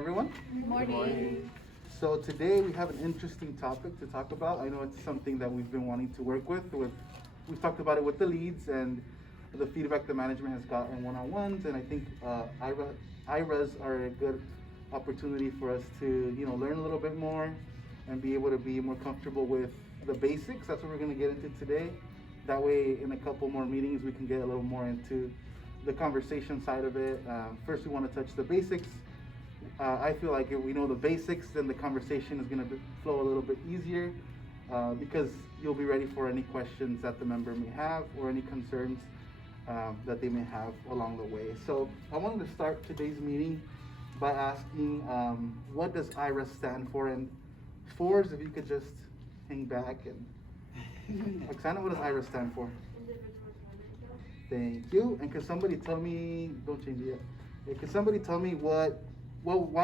Everyone? Morning. So today we have an interesting topic to talk about. I know it's something that we've been wanting to work with. We've talked about it with the leads and the feedback the management has gotten one-on-ones, and I think IRAs are a good opportunity for us to learn a little bit more and be able to be more comfortable with the basics. That's what we're going to get into today. That way, in a couple more meetings, we can get a little more into the conversation side of it. First, we want to touch the basics. I feel like if we know the basics, then the conversation is going to flow a little bit easier because you'll be ready for any questions that the member may have or any concerns that they may have along the way. So I wanted to start today's meeting by asking, what does IRA stand for? And fours, if you could just hang back and Oksana, what does IRA stand for? Thank you. And could somebody tell me, don't change it yet. Could somebody tell me why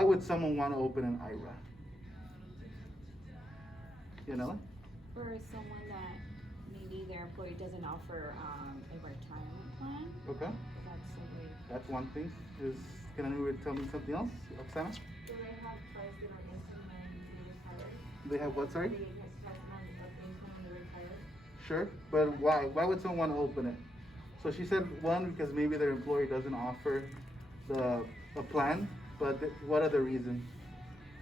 would someone want to open an IRA? For someone that maybe their employer doesn't offer a retirement plan. Okay. That's a way. That's one thing. Can anyone tell me something else? Oksana? Do they have pricing on income when they retire? They have what, sorry? Do they have pricing on income when they retire? Sure, but why? Why would someone want to open it? So she said one, because maybe their employer doesn't offer a plan, but what other reason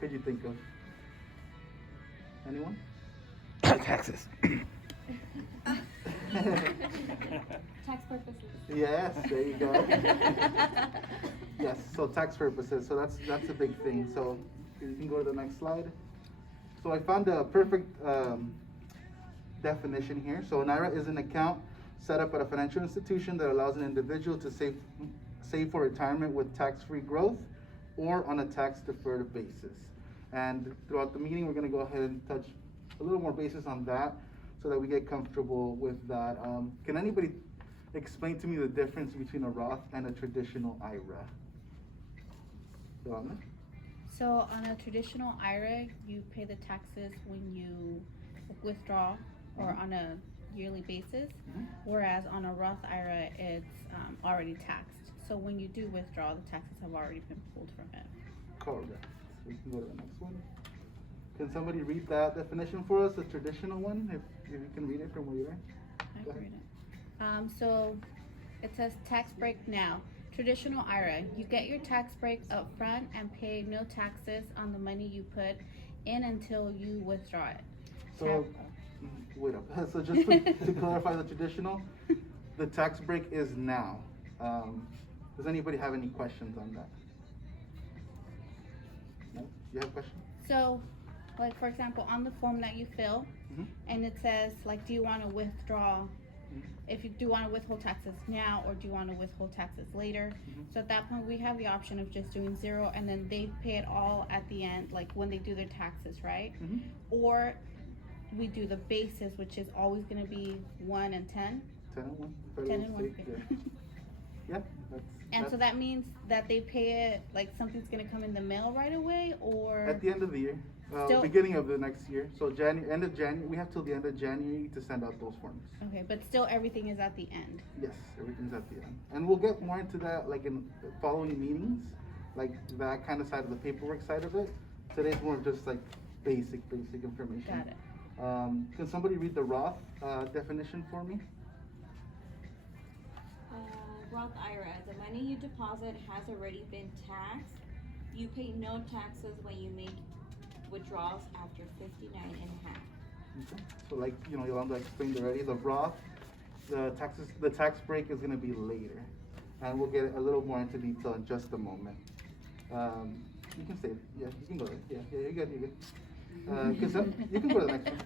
could you think of? Anyone? Taxes. Tax purposes. Yes, there you go. Yes, so tax purposes, so that's a big thing. So you can go to the next slide. So I found a perfect definition here. So an IRA is an account set up at a financial institution that allows an individual to save for retirement with tax-free growth or on a tax-deferred basis. And throughout the meeting, we're going to go ahead and touch a little more basis on that so that we get comfortable with that. Can anybody explain to me the difference between a Roth and a traditional IRA? Yolanda? So on a traditional IRA, you pay the taxes when you withdraw or on a yearly basis, whereas on a Roth IRA, it's already taxed. So when you do withdraw, the taxes have already been pulled from it. Correct. So we can go to the next one. Can somebody read that definition for us, the traditional one, if you can read it from where you are? I can read it. So it says tax break now. Traditional IRA, you get your tax break up front and pay no taxes on the money you put in until you withdraw it. So, wait up. So just to clarify the traditional, the tax break is now. Does anybody have any questions on that? No? You have a question? So, like for example, on the form that you fill, and it says like, do you want to withdraw? If you do want to withhold taxes now, or do you want to withhold taxes later? So at that point, we have the option of just doing zero, and then they pay it all at the end, like when they do their taxes, right? Or we do the basis, which is always going to be 1 and 10. 10 and 1. 10 and 1. Yeah. And so that means that they pay it like something's going to come in the mail right away, or at the end of the year, beginning of the next year. So end of January, we have till the end of January to send out those forms. Okay, but still everything is at the end. Yes, everything's at the end. And we'll get more into that like in the following meetings, like that kind of side of the paperwork side of it. Today's more of just like basic information. Got it. Can somebody read the Roth definition for me? Roth IRA, the money you deposit has already been taxed. You pay no taxes when you make withdrawals after 59 and a half. Okay. So like, Yolanda explained already, the Roth, the tax break is gonna be later. And we'll get a little more into detail in just a moment. You can stay, yeah, you can go there. Yeah, you're good. You can go to the next one.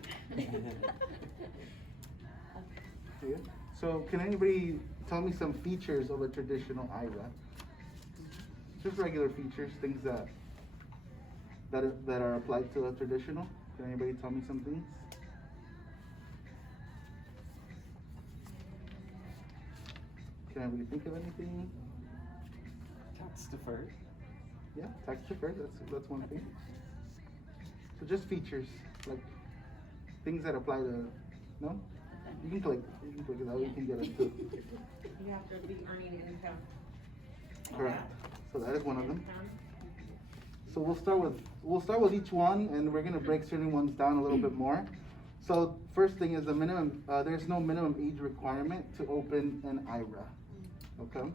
Yeah. So can anybody tell me some features of a traditional IRA? Just regular features, things that are applied to a traditional. Can anybody tell me some things? Can anybody think of anything? Tax deferred. Yeah, tax deferred. That's one thing. So just features, like things that apply to. No. You can click it, that way you can get it too. You have to be earning income. Correct. So that is one of them. So we'll start with each one, and we're gonna break certain ones down a little bit more. So first thing is the minimum. There's no minimum age requirement to open an IRA. Okay.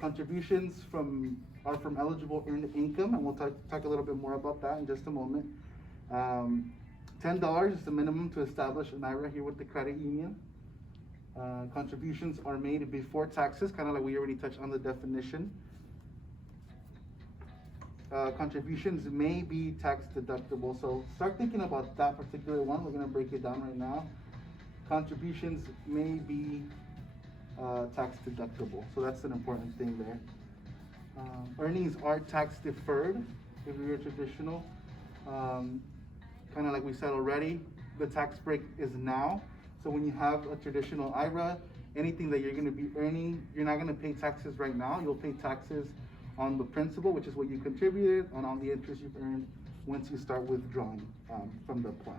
Contributions are from eligible earned income, and we'll talk a little bit more about that in just a moment. $10 is the minimum to establish an IRA here with the credit union. Contributions are made before taxes, kind of like we already touched on the definition. Contributions may be tax deductible, so start thinking about that particular one. We're gonna break it down right now. Contributions may be tax deductible, so that's an important thing there. Earnings are tax deferred if you're traditional. Kind of like we said already, the tax break is now. So when you have a traditional IRA, anything that you're gonna be earning, you're not gonna pay taxes right now. You'll pay taxes on the principal, which is what you contributed, and on the interest you've earned once you start withdrawing from the plan.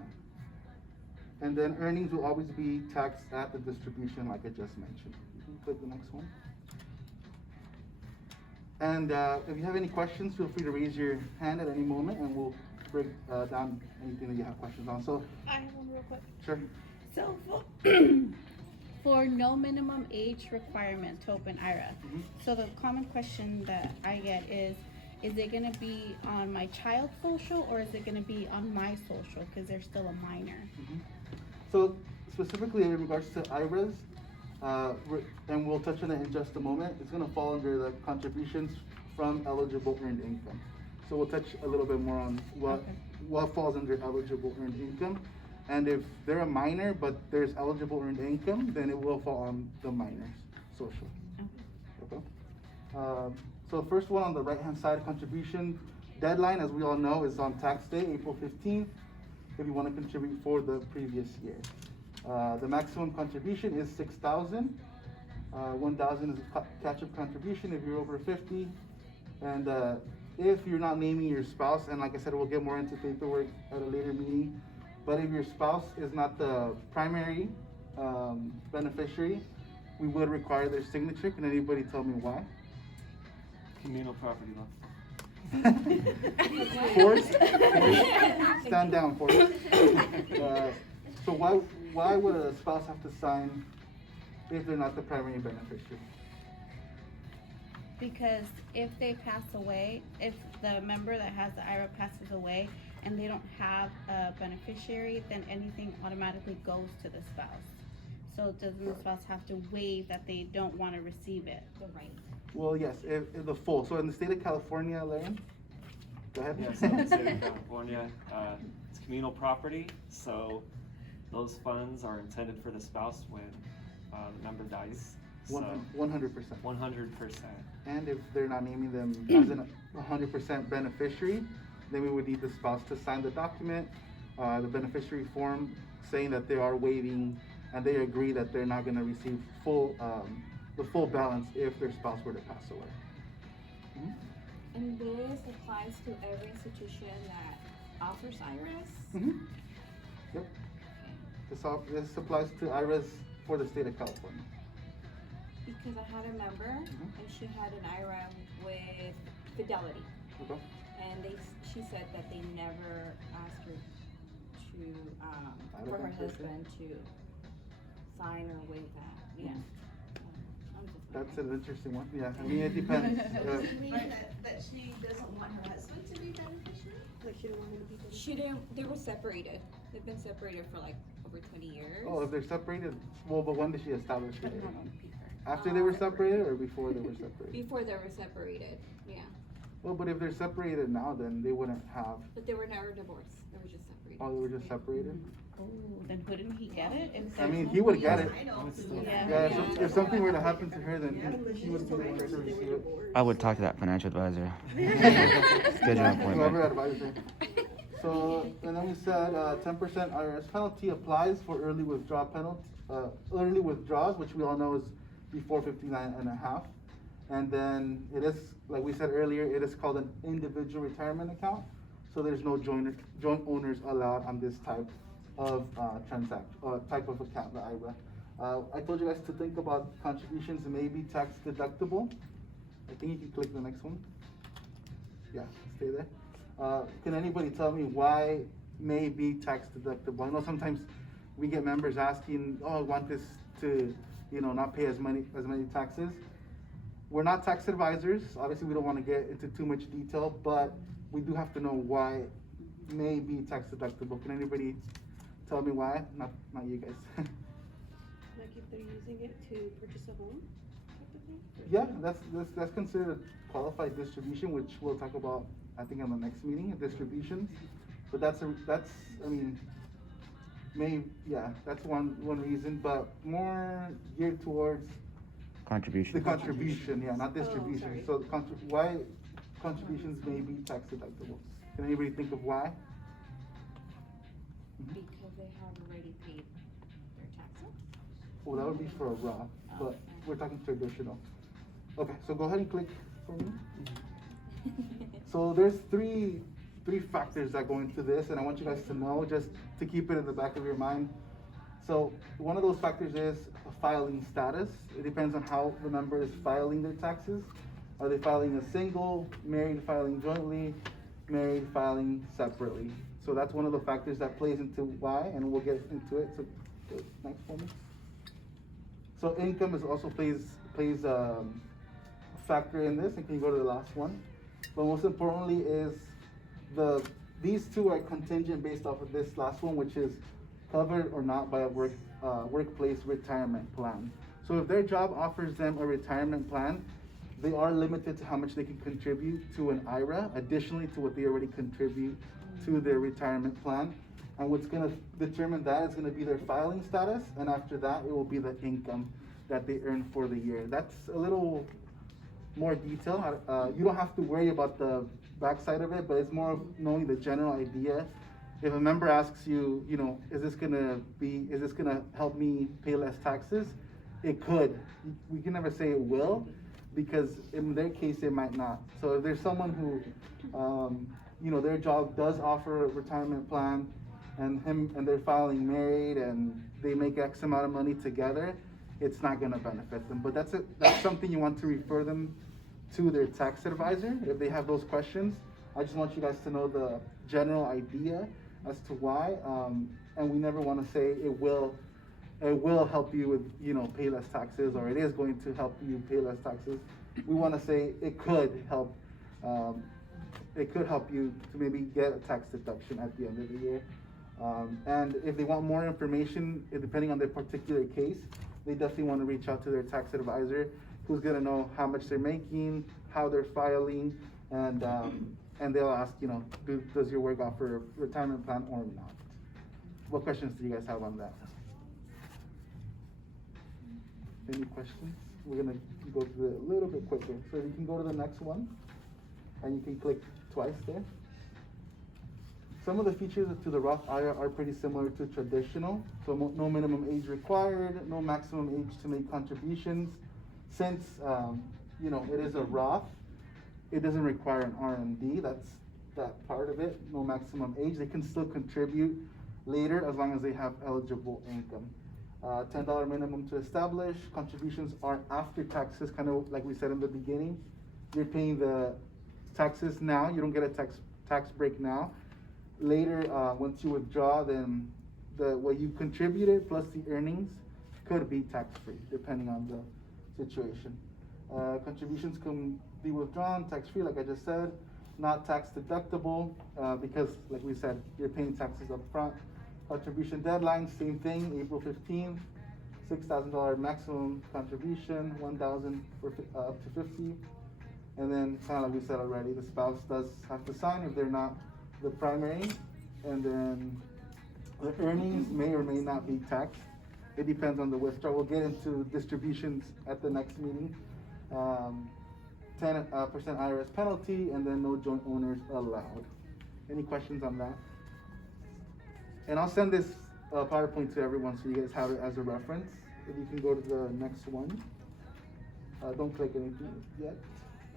And then earnings will always be taxed at the distribution, like I just mentioned. You can click the next one. And if you have any questions, feel free to raise your hand at any moment, and we'll break down anything that you have questions on. So, I have one real quick. sure. So for no minimum age requirement to open IRA, so the common question that I get is it gonna be on my child's social or is it gonna be on my social because they're still a minor? So specifically in regards to IRAs, and we'll touch on it in just a moment, it's gonna fall under the contributions from eligible earned income. So we'll touch a little bit more on what falls under eligible earned income. And if they're a minor, but there's eligible earned income, then it will fall on the minor's social. Okay. So the first one on the right-hand side, contribution deadline, as we all know, is on tax day, April 15th, if you want to contribute for the previous year. The maximum contribution is $6,000. 1,000 is a catch-up contribution if you're over 50. And if you're not naming your spouse, and like I said, we'll get more into paperwork at a later meeting, but if your spouse is not the primary beneficiary, we would require their signature. Can anybody tell me why? Communal property law. Forrest? Stand down, Forrest. So why would a spouse have to sign if they're not the primary beneficiary? Because if they pass away, if the member that has the IRA passes away and they don't have a beneficiary, then anything automatically goes to the spouse. So doesn't the spouse have to waive that they don't want to receive it? The right. Well, yes, if the full. So in the state of California, Larry, go ahead. Yeah, so in the state of California, it's communal property, so those funds are intended for the spouse when the member dies. So 100%. 100%. And if they're not naming them as a 100% beneficiary, then we would need the spouse to sign the document, the beneficiary form, saying that they are waiving and they agree that they're not going to receive the full balance if their spouse were to pass away. And this applies to every institution that offers IRAs? Yep. This applies to IRAs for the state of California. Because I had a member and she had an IRA with Fidelity. Okay. And she said that they never asked her to, for her husband to sign or waive that. Yeah. I'm just That's an interesting one. Yeah, I mean, it depends. Does it mean that she doesn't want her husband to be beneficiary? Like she didn't want him to be beneficiary? She didn't, they were separated. They've been separated for like over 20 years. Oh, if they're separated, well, but when did she establish it? After they were separated or before they were separated? Before they were separated, yeah. Well, but if they're separated now, then they wouldn't have. But they were never divorced. They were just separated. Oh, they were just separated? Oh, then wouldn't he get it? If I mean, there's he would get it. I know. Yeah. Yeah, if something were to happen to her, then he would be the one to receive it. I would talk to that financial advisor. Schedule an Whoever appointment. advisor. So, and then we said 10% IRS penalty applies for early withdrawal early withdrawals, which we all know is before 59 and a half. And then it is, like we said earlier, it is called an individual retirement account. So there's no joint owners allowed on this type of type of account, the IRA. I told you guys to think about contributions may be tax deductible. I think you can click the next one. Yeah, stay there. Can anybody tell me why may be tax deductible? I know sometimes we get members asking, oh, I want this to, not pay as many taxes. We're not tax advisors. Obviously, we don't want to get into too much detail, but we do have to know why may be tax deductible. Can anybody tell me why? Not you guys. Like if they're using it to purchase a home type of thing? Yeah, that's considered a qualified distribution, which we'll talk about, I think, in the next meeting, distributions. But that's one reason, but more geared towards Contribution. the contribution, yeah, not distribution. sorry. So why contributions may be tax deductible? Can anybody think of why? Because they have already paid their taxes. Well, that would be for a Roth, but we're talking traditional. Okay, so go ahead and click for me. So there's three factors that go into this, and I want you guys to know, just to keep it in the back of your mind. So one of those factors is a filing status. It depends on how the member is filing their taxes. Are they filing a single, married filing jointly, married filing separately? So that's one of the factors that plays into why, and we'll get into it. So next for me. So income is also plays a factor in this, and can you go to the last one? But most importantly is these two are contingent based off of this last one, which is covered or not by a workplace retirement plan. So if their job offers them a retirement plan, they are limited to how much they can contribute to an IRA, additionally to what they already contribute to their retirement plan. And what's gonna determine that is gonna be their filing status, and after that, it will be the income that they earn for the year. That's a little more detail. You don't have to worry about the backside of it, but it's more of knowing the general idea. If a member asks you, is this gonna help me pay less taxes? It could. We can never say it will, because in their case, it might not. So if there's someone who, their job does offer a retirement plan, and they're filing married, and they make X amount of money together, it's not gonna benefit them. But that's something you want to refer them to their tax advisor if they have those questions. I just want you guys to know the general idea as to why, and we never want to say it will help you with pay less taxes, or it is going to help you pay less taxes. We want to say it could help. It could help you to maybe get a tax deduction at the end of the year. And if they want more information, depending on their particular case, they definitely want to reach out to their tax advisor, who's gonna know how much they're making, how they're filing, and they'll ask, does your work offer a retirement plan or not? What questions do you guys have on that? Any questions? We're gonna go through it a little bit quicker. So you can go to the next one, and you can click twice there. Some of the features to the Roth IRA are pretty similar to traditional. So no minimum age required, no maximum age to make contributions. Since it is a Roth, it doesn't require an RMD. That's that part of it. No maximum age. They can still contribute later as long as they have eligible income. $10 minimum to establish. Contributions are after taxes, kind of like we said in the beginning. You're paying the taxes now. You don't get a tax break now. Later, once you withdraw, then what you contributed plus the earnings could be tax-free, depending on the situation. Contributions can be withdrawn tax-free, like I just said, not tax deductible, because like we said, you're paying taxes up front. Contribution deadline, same thing, April 15th, $6,000 maximum contribution, $1,000 for up to 50. And then, kind of like we said already, the spouse does have to sign if they're not the primary, and then the earnings may or may not be taxed. It depends on the withdrawal. We'll get into distributions at the next meeting. 10% IRS penalty, and then no joint owners allowed. Any questions on that? And I'll send this PowerPoint to everyone so you guys have it as a reference. If you can go to the next one. Don't click anything yet.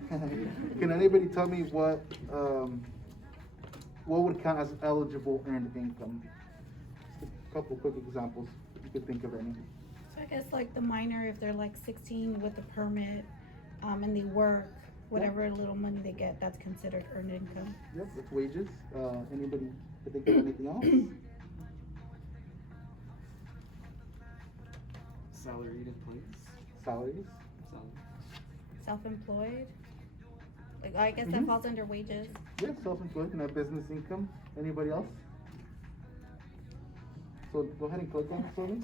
Can anybody tell me what would count as eligible earned income? Just a couple quick examples, if you could think of any. So I guess like the minor, if they're like 16 with a permit, and they work whatever little money they get, that's considered earned income. Yep, it's wages. Anybody can think of anything else? Salaried employees. Salaries? Self-employed, like, I guess that Mhm. falls under wages. Yeah, self-employed, can have business income. Anybody else? So go ahead and click on it for me.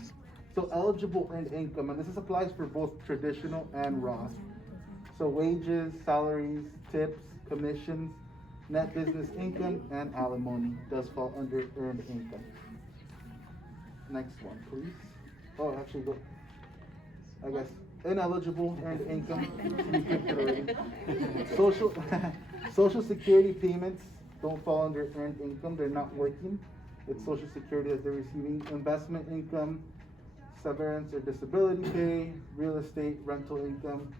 So eligible earned income, and this applies for both traditional and Roth. So wages, salaries, tips, commissions, net business income, and alimony does fall under earned income. Next one, please. Oh, actually, go. I guess ineligible earned income. You clicked it already. Social Security payments don't fall under earned income. They're not working. It's Social Security that they're receiving. Investment income, severance or disability pay, real estate rental income,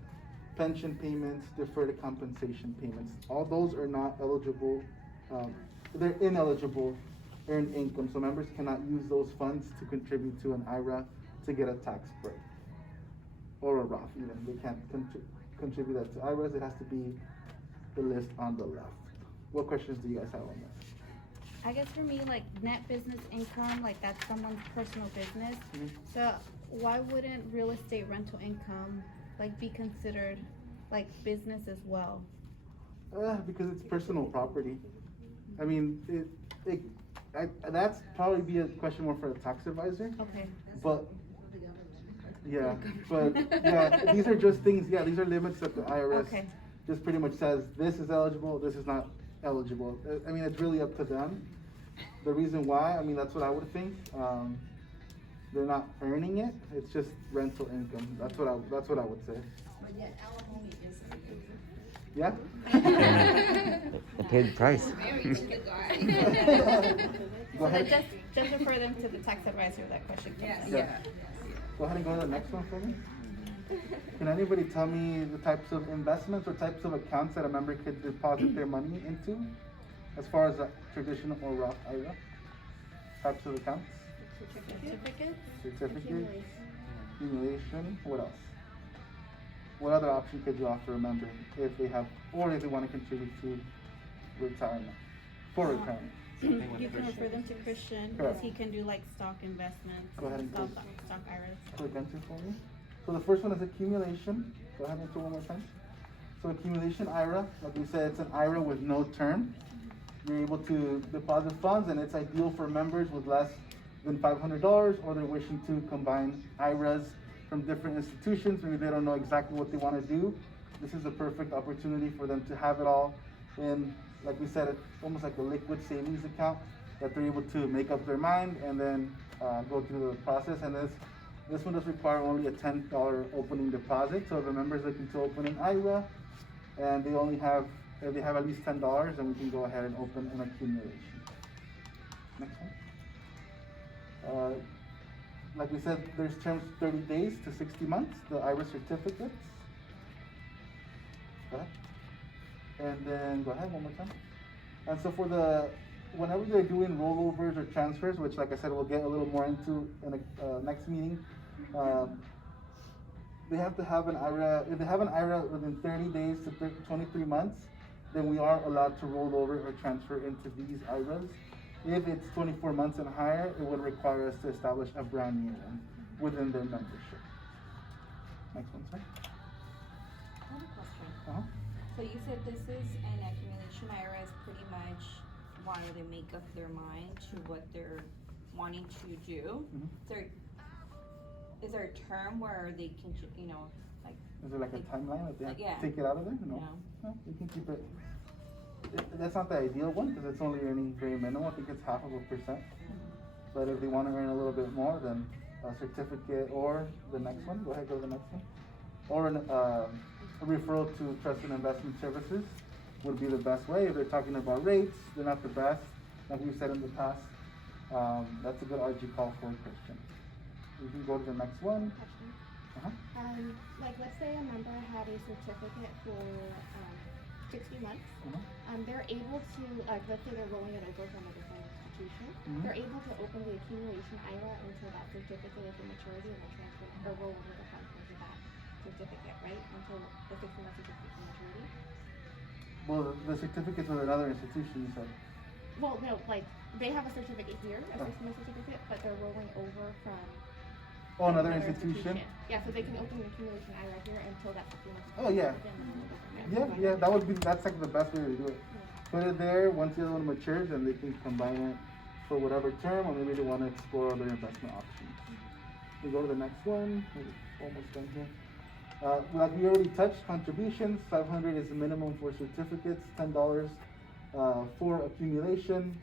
pension payments, deferred compensation payments. All those are not eligible. They're ineligible earned income. So members cannot use those funds to contribute to an IRA to get a tax break. Or a Roth even. They can't contribute that to IRAs. It has to be the list on the left. What questions do you guys have on this? I guess for me, like net business income, like that's someone's personal business. Mhm. So why wouldn't real estate rental income like be considered like business as well? Because it's personal property. I mean, that's probably be a question more for a tax advisor. Okay. But yeah, these are just things. Yeah, these are limits that the IRS Okay. just pretty much says this is eligible, this is not eligible. I mean, it's really up to them. The reason why, I mean, that's what I would think. They're not earning it. It's just rental income. That's what I would say. But yet alimony is Yeah. They paid the price. very good guy. Go So then ahead. just refer them to the tax advisor that question comes Yes, up. Yeah. Go ahead and go to the next one for me. Can anybody tell me the types of investments or types of accounts that a member could deposit their money into, as far as a traditional or Roth IRA? Types of accounts? Certificate? Certificate? Accumulation? What else? What other option could you offer a member if they have, or if they want to contribute to retirement, for retirement? You can refer them to Christian, because Correct. he can do like stock investments, Go ahead and stock click. IRAs. Click enter for me. So the first one is accumulation. Go ahead and enter one more time. So accumulation IRA, like we said, it's an IRA with no term. You're able to deposit funds, and it's ideal for members with less than $500, or they're wishing to combine IRAs from different institutions. Maybe they don't know exactly what they want to do. This is a perfect opportunity for them to have it all in, like we said, it's almost like a liquid savings account that they're able to make up their mind and then go through the process. And this one does require only a $10 opening deposit. So if a member is looking to open an IRA and if they have at least $10, then we can go ahead and open an accumulation. Next one. Like we said, there's terms 30 days to 60 months, the IRA certificates. Go ahead. And then, go ahead one more time. And so whenever they're doing rollovers or transfers, which like I said, we'll get a little more into in the next meeting, they have to have an IRA. If they have an IRA within 30 days to 23 months, then we are allowed to roll over or transfer into these IRAs. If it's 24 months and higher, it would require us to establish a brand new one within their membership. Next one, sir. I have a question. Uh-huh. So you said this is an accumulation IRA is pretty much while they make up their mind to what they're wanting to do. Mhm. Is there a term where they can, like, Is there like a timeline that they have Yeah. to take it out of there? No. No. No, you can keep it. That's not the ideal one because it's only earning very minimal. I think it's 0.5%. But if they want to earn a little bit more, then a certificate or the next one. Go ahead, go to the next one. Or a referral to Trust and Investment Services would be the best way. If they're talking about rates, they're not the best, like we've said in the past. That's a good RG call for a Christian. You can go to the next one. Uh-huh. Like let's say a member had a certificate for 60 months. Uh-huh. They're able to, let's say they're rolling it over from a different institution. Mhm. They're able to open the accumulation IRA until that certificate is a maturity and then transfer or roll over the funds into that certificate, right? Until the 60 months certificate is maturity. Well, the certificate's with another institution, you said. Well, no, like, they have a certificate here, a Oh. 6 month certificate, but they're rolling over from Oh, another institution? Yeah, so they can open an accumulation IRA here until that 6 months. Oh, yeah. Yeah, that's like the best way to do it. Put it there, once the other one matures, then they can combine it for whatever term, or maybe they wanna explore other investment options. We go to the next one, we're almost done here. Like we already touched, contributions, 500 is the minimum for certificates, $10 for accumulation.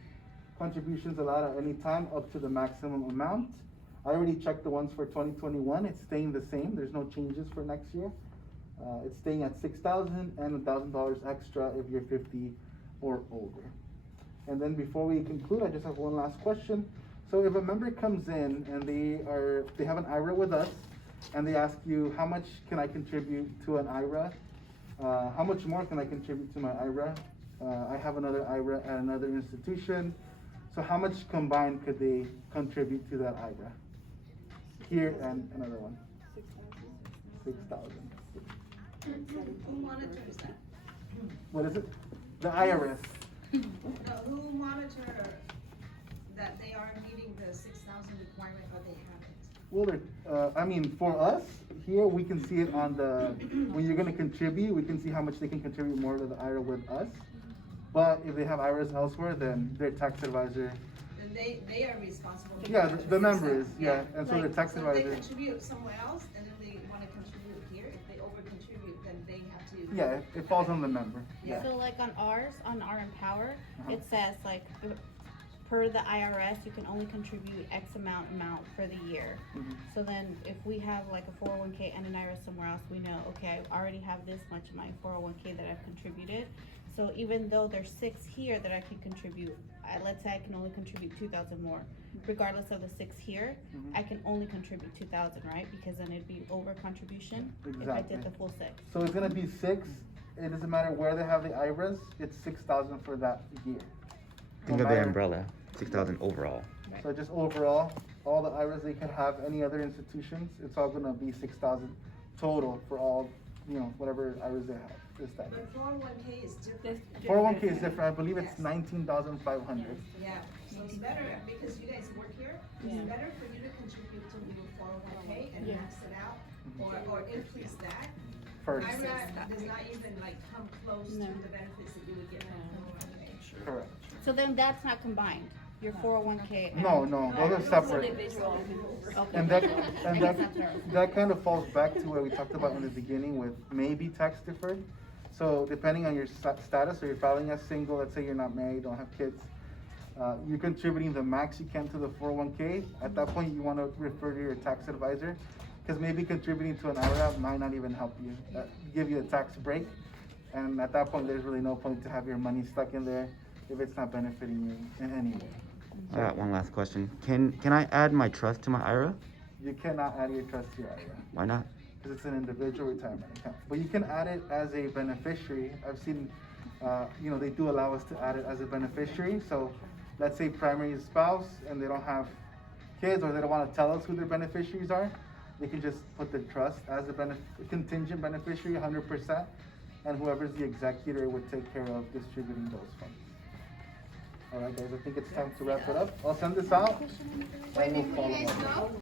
Contributions allowed at any time up to the maximum amount. I already checked the ones for 2021, it's staying the same, there's no changes for next year. It's staying at 6,000 and $1,000 extra if you're 50 or older. And then before we conclude, I just have one last question. So if a member comes in and they have an IRA with us, and they ask you, how much can I contribute to an IRA? How much more can I contribute to my IRA? I have another IRA at another institution. So how much combined could they contribute to that IRA? Here and another one. 6,000. Who monitors that? What is it? The IRS. No, who monitor that they are meeting the 6,000 requirement or they haven't? Well, I mean, for us, here, we can see it on the, when you're gonna contribute, we can see how much they can contribute more to the IRA with us. But if they have IRAs elsewhere, then their tax advisor, Then they are responsible. for yeah, the the member is, 6,000. yeah, and so their Like, tax so if they advisor, contribute somewhere else and then they wanna contribute here, if they over contribute, then they have to. yeah, it falls on the member, yeah. So like on ours, on our Empower, Uh-huh. it says like, per the IRS, you can only contribute X amount for the year. Mhm. So then if we have like a 401k and an IRA somewhere else, we know, okay, I already have this much in my 401k that I've contributed. So even though there's 6 here that I can contribute, let's say I can only contribute 2,000 more, regardless of the 6 here, Mhm. I can only contribute 2,000, right? Because then it'd be over contribution if I Exactly. did the full 6. So it's gonna be 6, it doesn't matter where they have the IRAs, it's 6,000 for that year. Think No of the matter- umbrella, 6,000 overall. So just overall, all the IRAs they could have, any other institutions, it's all gonna be 6,000 total for all, whatever IRAs they have established. But 401k is different. 401k is different, I believe it's 19,500. Yeah, so it's better, because you guys work here, Yeah. it's better for you to contribute to your 401k and Yeah. max it out, or increase that. First, IRA does not even like come close to No. the benefits that you would get from 401k. correct. So then that's not combined, your 401k. and- No, those are separate. Individual. Okay. And that, I and guess that, that's right. that kind of falls back to what we talked about in the beginning with maybe tax deferred. So depending on your status, or you're filing as single, let's say you're not married, don't have kids, you're contributing the max you can to the 401k. At that point, you wanna refer to your tax advisor, cause maybe contributing to an IRA might not even help you, give you a tax break. And at that point, there's really no point to have your money stuck in there if it's not benefiting you in any way. I got one last question. Can I add my trust to my IRA? You cannot add your trust to your IRA. Why not? Because it's an individual retirement account. But you can add it as a beneficiary. I've seen, they do allow us to add it as a beneficiary. So let's say primary spouse and they don't have kids, or they don't want to tell us who their beneficiaries are. They can just put the trust as a contingent beneficiary 100%, and whoever's the executor would take care of distributing those funds. All right, guys, I think it's time to wrap it up. I'll send this out. Wait, and we'll before you follow guys up. go,